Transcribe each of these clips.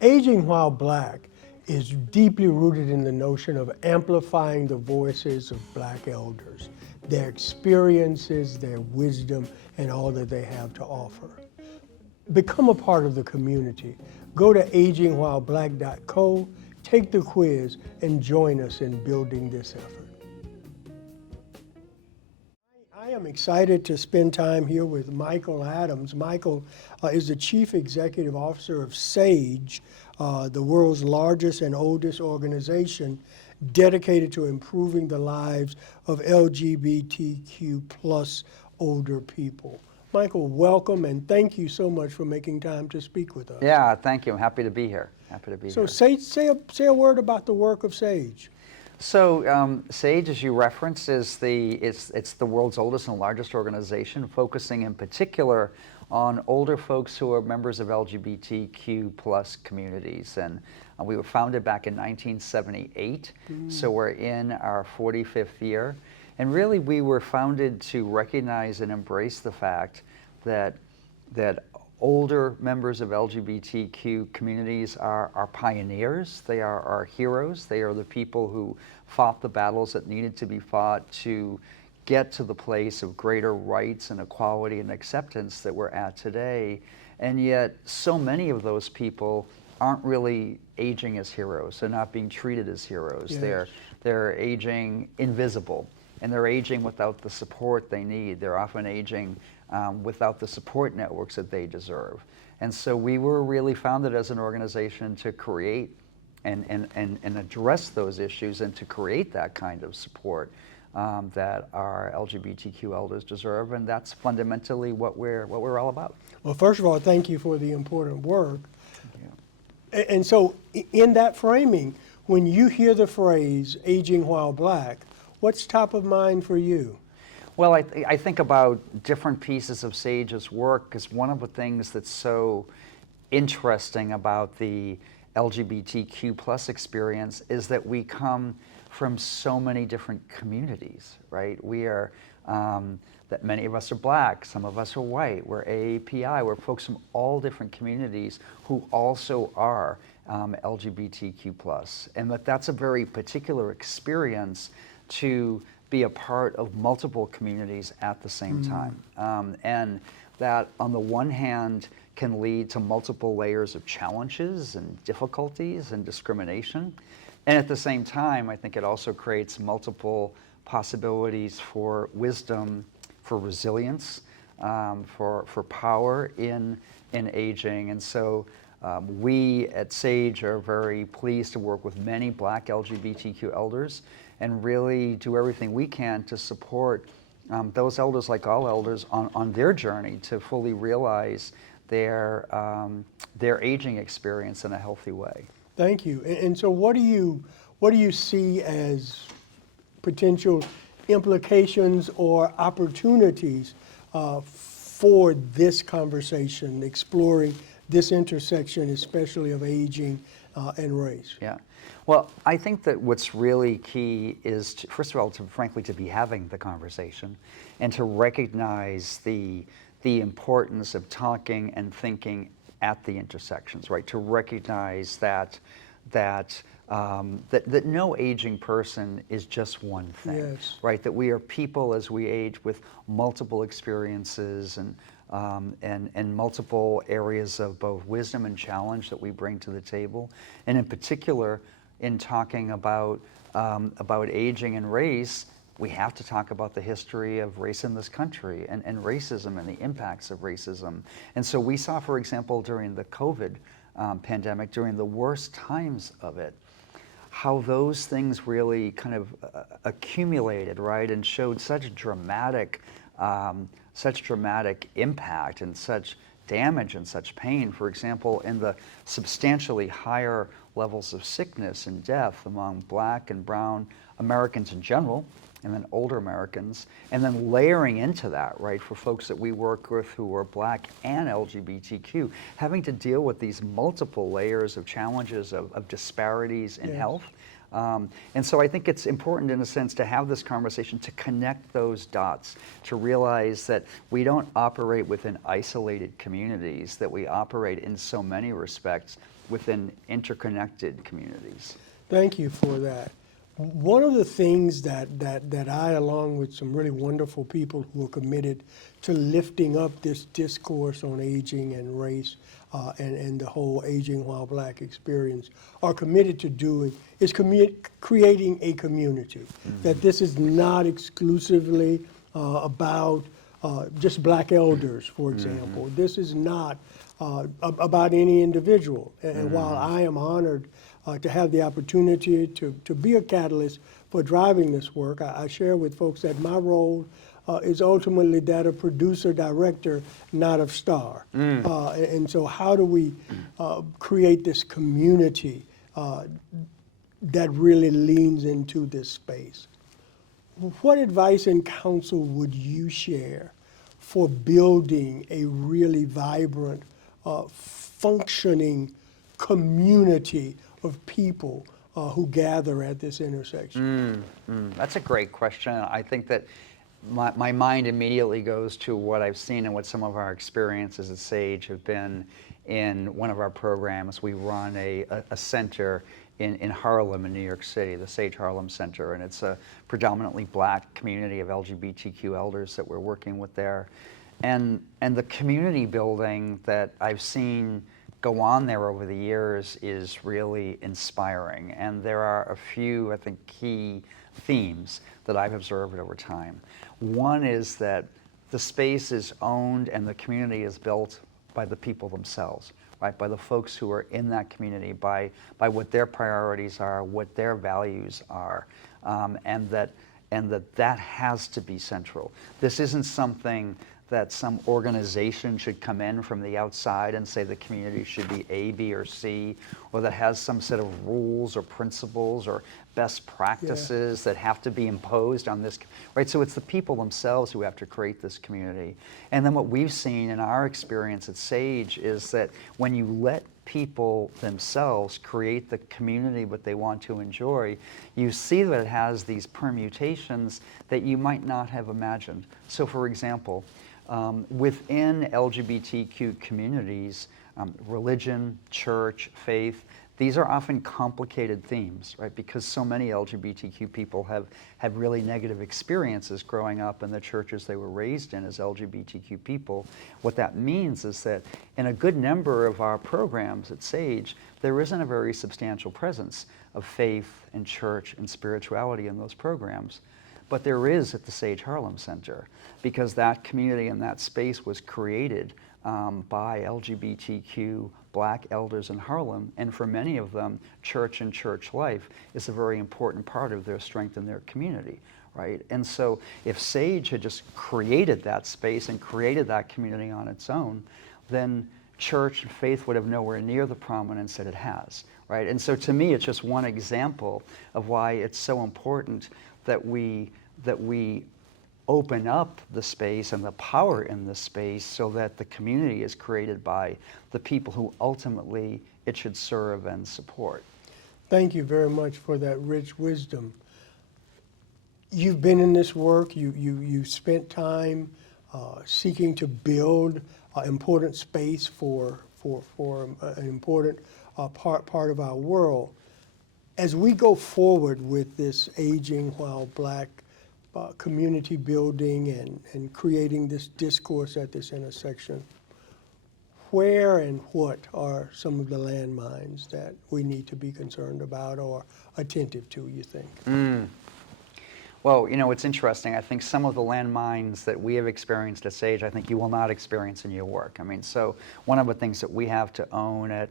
Aging While Black is deeply rooted in the notion of amplifying the voices of Black elders, their experiences, their wisdom, and all that they have to offer. Become a part of the community. Go to agingwhileblack.co, take the quiz, and join us in building this effort. I am excited to spend time here with Michael Adams. Michael is the Chief Executive Officer of SAGE, the world's largest and oldest organization dedicated to improving the lives of LGBTQ plus older people. Michael, welcome, and thank you so much for making time to speak with us. Yeah, thank you. I'm happy to be here. Happy to be So here. say a word about the work of SAGE. So SAGE, as you referenced, is it's the world's oldest and largest organization, focusing in particular on older folks who are members of LGBTQ plus communities. And we were founded back in 1978, so we're in our 45th year. And really, we were founded to recognize and embrace the fact that older members of LGBTQ communities are pioneers. They are our heroes. They are the people who fought the battles that needed to be fought to get to the place of greater rights and equality and acceptance that we're at today. And yet, so many of those people aren't really aging as heroes. They're not being treated as heroes. Yes. They're aging invisible, and they're aging without the support they need. They're often aging without the support networks that they deserve. And so we were really founded as an organization to create and address those issues and to create that kind of support that our LGBTQ elders deserve, and that's fundamentally what we're all about. Well, first of all, thank you for the important work. Yeah. And so in that framing, when you hear the phrase aging while black, what's top of mind for you? Well, I think about different pieces of SAGE's work, because one of the things that's so interesting about the LGBTQ plus experience is that we come from so many different communities, right? We are, that many of us are Black, some of us are white, we're AAPI, we're folks from all different communities who also are LGBTQ plus, and that's a very particular experience to be a part of multiple communities at the same time. And that on the one hand can lead to multiple layers of challenges and difficulties and discrimination. And at the same time, I think it also creates multiple possibilities for wisdom, for resilience, for power in aging. And so we at SAGE are very pleased to work with many Black LGBTQ elders and really do everything we can to support those elders, like all elders, on their journey to fully realize their aging experience in a healthy way. Thank you. And so what do you see as potential implications or opportunities for this conversation, exploring this intersection, especially of aging and race? Yeah. Well, I think that what's really key is, first of all, frankly, to be having the conversation and to recognize the importance of talking and thinking at the intersections, right? To recognize that no aging person is just one thing, Yes. right? That we are people as we age with multiple experiences and multiple areas of both wisdom and challenge that we bring to the table. And in particular, in talking about aging and race, we have to talk about the history of race in this country and racism and the impacts of racism. And so we saw, for example, during the COVID pandemic, during the worst times of it, how those things really kind of accumulated, right, and showed such dramatic impact and such damage and such pain. For example, in the substantially higher levels of sickness and death among Black and brown Americans in general, and then older Americans, and then layering into that, right, for folks that we work with who are Black and LGBTQ, having to deal with these multiple layers of challenges of disparities in Yes. health, And so I think it's important, in a sense, to have this conversation, to connect those dots, to realize that we don't operate within isolated communities, that we operate in so many respects within interconnected communities. Thank you for that. One of the things that I, along with some really wonderful people who are committed to lifting up this discourse on aging and race and the whole Aging While Black experience, are committed to doing is creating a community. That this is not exclusively about just black elders, for example. This is not about any individual. And while I am honored to have the opportunity to be a catalyst for driving this work, I share with folks that my role is ultimately that of producer, director, not of star. And so how do we create this community that really leans into this space? What advice and counsel would you share for building a really vibrant, functioning community of people who gather at this intersection? That's a great question. I think that my mind immediately goes to what I've seen and what some of our experiences at SAGE have been in one of our programs. We run a center in Harlem in New York City, the SAGE Harlem Center, and it's a predominantly black community of LGBTQ elders that we're working with there. And the community building that I've seen go on there over the years is really inspiring. And there are a few, I think, key themes that I've observed over time. One is that the space is owned and the community is built by the people themselves, right? By the folks who are in that community, by what their priorities are, what their values are, and that has to be central. This isn't something that some organization should come in from the outside and say the community should be A, B, or C, or that has some set of rules or principles or best practices that have to be imposed on this, right? So it's the people themselves who have to create this community. And then what we've seen in our experience at SAGE is that when you let people themselves create the community what they want to enjoy, you see that it has these permutations that you might not have imagined. So for example, within LGBTQ communities, religion, church, faith, these are often complicated themes, right? Because so many LGBTQ people have really negative experiences growing up in the churches they were raised in as LGBTQ people. What that means is that in a good number of our programs at SAGE, there isn't a very substantial presence of faith and church and spirituality in those programs. But there is at the SAGE Harlem Center, because that community and that space was created by LGBTQ black elders in Harlem, and for many of them, church and church life is a very important part of their strength in their community, right? And so if SAGE had just created that space and created that community on its own, then church and faith would have nowhere near the prominence that it has, right? And so to me, it's just one example of why it's so important that we open up the space and the power in the space so that the community is created by the people who ultimately it should serve and support. Thank you very much for that rich wisdom. You've been in this work, you spent time seeking to build an important space for an important part of our world. As we go forward with this Aging While Black community building and creating this discourse at this intersection, where and what are some of the landmines that we need to be concerned about or attentive to, you think? Well, you know, it's interesting. I think some of the landmines that we have experienced at SAGE, I think you will not experience in your work. I mean, so one of the things that we have to own at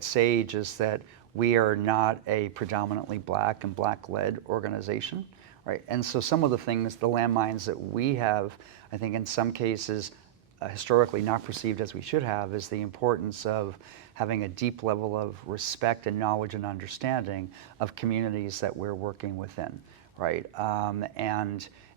SAGE is that we are not a predominantly black and black-led organization, right? And so some of the things, the landmines that we have, I think in some cases, historically not perceived as we should have, is the importance of having a deep level of respect and knowledge and understanding of communities that we're working within, right?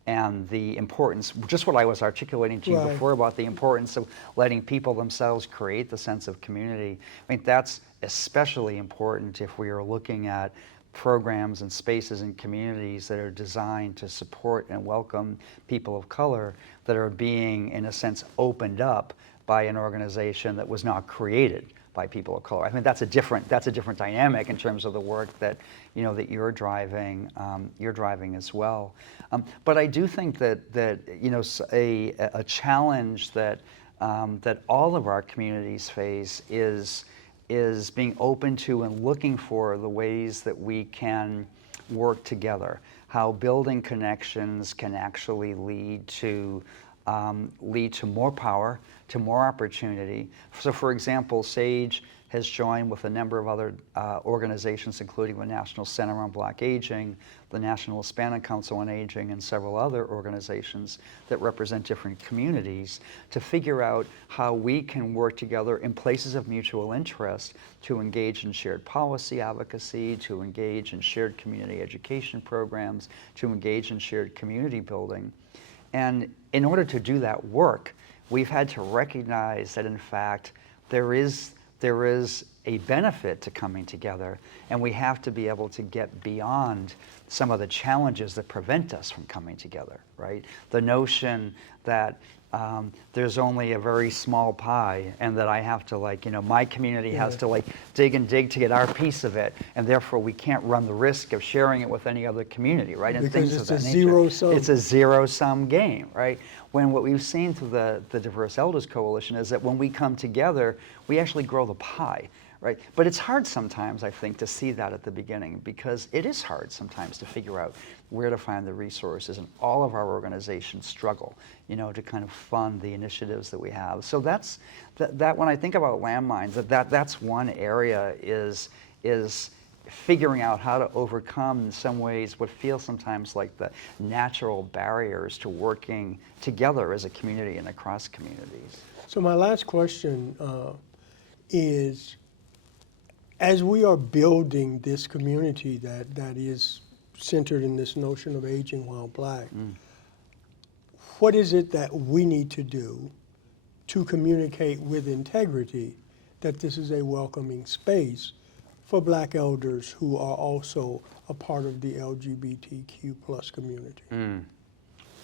And the importance, just what I was articulating to you before about the importance of letting people themselves create the sense of community. I mean, that's especially important if we are looking at programs and spaces and communities that are designed to support and welcome people of color that are being, in a sense, opened up by an organization that was not created by people of color. I think that's a different dynamic in terms of the work that that you're driving as well. But I do think that a challenge that that all of our communities face is being open to and looking for the ways that we can work together. How building connections can actually lead to more power, to more opportunity. So, for example, SAGE has joined with a number of other organizations, including the National Center on Black Aging, the National Hispanic Council on Aging, and several other organizations that represent different communities, to figure out how we can work together in places of mutual interest to engage in shared policy advocacy, to engage in shared community education programs, to engage in shared community building. And in order to do that work, we've had to recognize that, in fact, there is a benefit to coming together, and we have to be able to get beyond some of the challenges that prevent us from coming together, right? The notion that there's only a very small pie, and that I have to, my community has to dig and dig to get our piece of it, and therefore we can't run the risk of sharing it with any other community, right? And because things it's of a that nature. zero-sum. It's a zero-sum game, right? When what we've seen through the Diverse Elders Coalition is that when we come together, we actually grow the pie. Right? But it's hard sometimes, I think, to see that at the beginning, because it is hard sometimes to figure out where to find the resources, and all of our organizations struggle, to kind of fund the initiatives that we have. So that's that when I think about landmines, that's one area is figuring out how to overcome, in some ways, what feels sometimes like the natural barriers to working together as a community and across communities. So my last question is, as we are building this community that is centered in this notion of aging while Black, what is it that we need to do to communicate with integrity that this is a welcoming space for Black elders who are also a part of the LGBTQ plus community?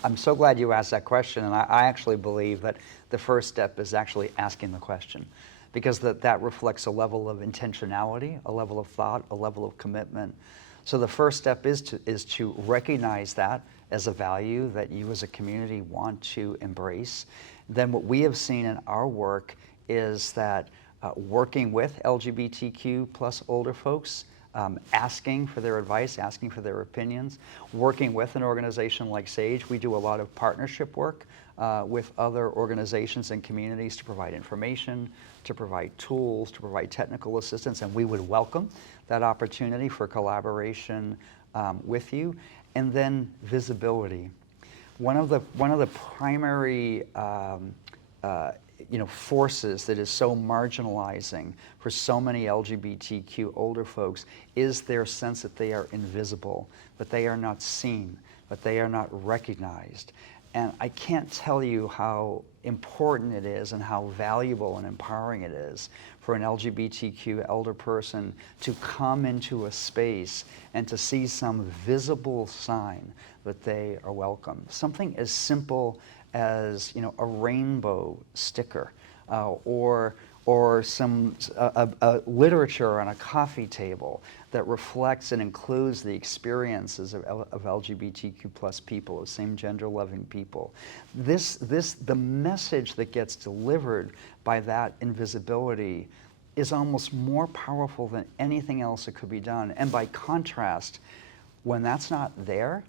I'm so glad you asked that question, and I actually believe that the first step is actually asking the question, because that reflects a level of intentionality, a level of thought, a level of commitment. So the first step is to recognize that as a value that you as a community want to embrace. Then what we have seen in our work is that working with LGBTQ plus older folks, asking for their advice, asking for their opinions, working with an organization like SAGE. We do a lot of partnership work with other organizations and communities to provide information, to provide tools, to provide technical assistance, and we would welcome that opportunity for collaboration with you. And then visibility. One of the primary forces that is so marginalizing for so many LGBTQ older folks is their sense that they are invisible, that they are not seen, that they are not recognized. And I can't tell you how important it is and how valuable and empowering it is for an LGBTQ elder person to come into a space and to see some visible sign that they are welcome. Something as simple as a rainbow sticker, or some literature on a coffee table that reflects and includes the experiences of LGBTQ plus people, of same gender loving people. The message that gets delivered by that invisibility is almost more powerful than anything else that could be done. And by contrast, when that's not there,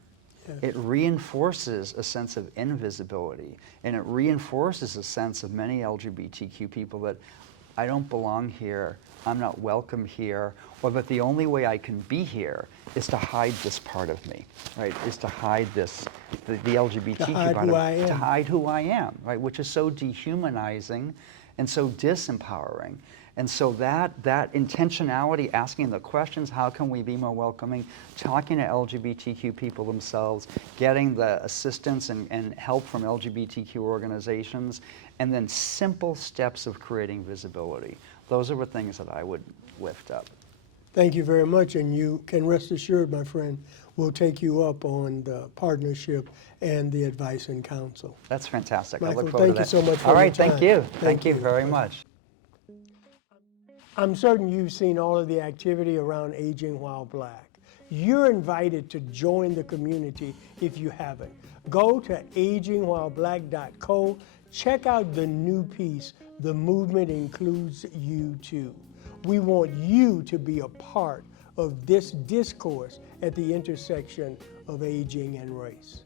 it reinforces a sense of invisibility, and it reinforces a sense of many LGBTQ people that I don't belong here, I'm not welcome here, or that the only way I can be here is to hide this part of me, right? Is to hide this, the LGBTQ part of me, to hide who I am, right? Which is so dehumanizing and so disempowering. And so that intentionality, asking the questions, how can we be more welcoming, talking to LGBTQ people themselves, getting the assistance and help from LGBTQ organizations, and then simple steps of creating visibility. Those are the things that I would lift up. Thank you very much, and you can rest assured, my friend, we'll take you up on the partnership and the advice and counsel. That's fantastic. I Michael, look forward to thank that. you so much for All your right, thank time. you. Thank Thank you you. very much. I'm certain you've seen all of the activity around Aging While Black. You're invited to join the community if you haven't. Go to agingwhileblack.co. Check out the new piece, The Movement Includes You Too. We want you to be a part of this discourse at the intersection of aging and race.